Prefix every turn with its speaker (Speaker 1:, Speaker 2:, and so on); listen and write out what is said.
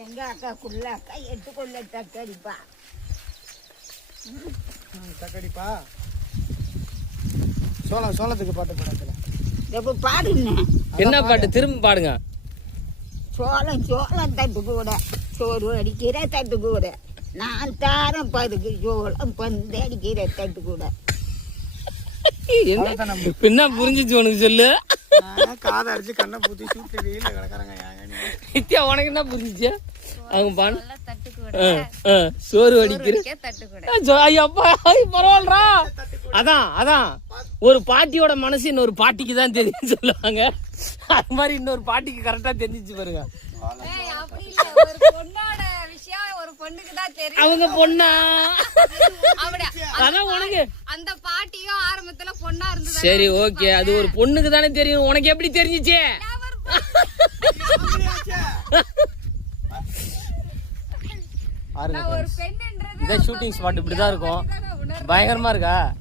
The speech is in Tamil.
Speaker 1: எங்க அக்காக்குள்ள அக்கா 8 கொள்ள தக்கடிப்பா.
Speaker 2: தக்கடிப்பா சோளத்துக்கு பாட்டு பாடத்துல
Speaker 1: எப்ப பாடுங்க.
Speaker 3: என்ன பாட்டு திரும்ப பாடுங்க.
Speaker 1: சோளம் தட்டு கூட சோறு அடிக்கிற தட்டு கூட நான் தாரம் பதுக்கு சோளம் பந்து அடிக்கிற தட்டு கூட.
Speaker 3: என்ன புரிஞ்சிச்சு உனக்கு சொல்லு.
Speaker 2: காதை அடிச்சு கண்ணை பூத்தி சூட்டு வெயில கிடக்குறாங்க.
Speaker 3: நித்யா உனக்கு என்ன புரிஞ்சிச்சு? அவங்க பாடு சோறு அடிக்கிற ஐயப்பா பரவாயில்லடா. அதான் ஒரு பாட்டியோட மனசு இன்னொரு பாட்டிக்கு தான் தெரியும் சொல்லுவாங்க. அது மாதிரி இன்னொரு பாட்டிக்கு கரெக்டா தெரிஞ்சிச்சு பாருங்க. அவங்க பொண்ணா அதான் உனக்கு
Speaker 4: அந்த பாட்டியும் ஆரம்பத்துல பொண்ணா இருந்தது.
Speaker 3: சரி ஓகே, அது ஒரு பொண்ணுக்கு தானே தெரியும். உனக்கு எப்படி தெரிஞ்சிச்சு? இதான் ஷூட்டிங் ஸ்பாட் இப்படிதான் இருக்கும். பயங்கரமா இருக்கா?